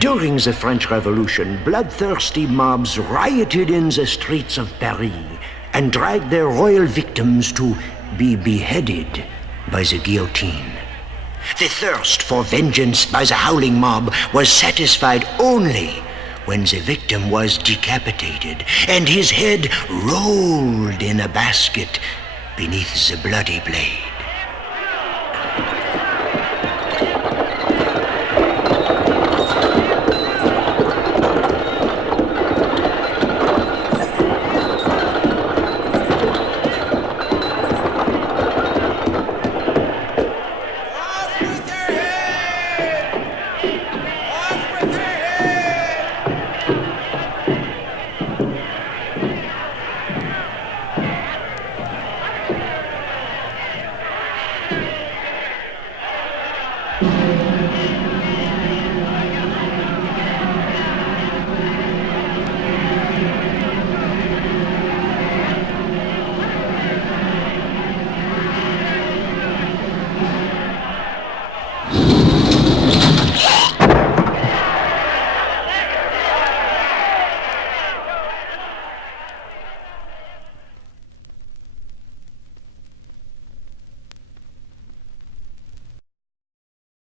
During the French Revolution, bloodthirsty mobs rioted in the streets of Paris and dragged their royal victims to be beheaded by the guillotine. The thirst for vengeance by the howling mob was satisfied only when the victim was decapitated and his head rolled in a basket beneath the bloody blade.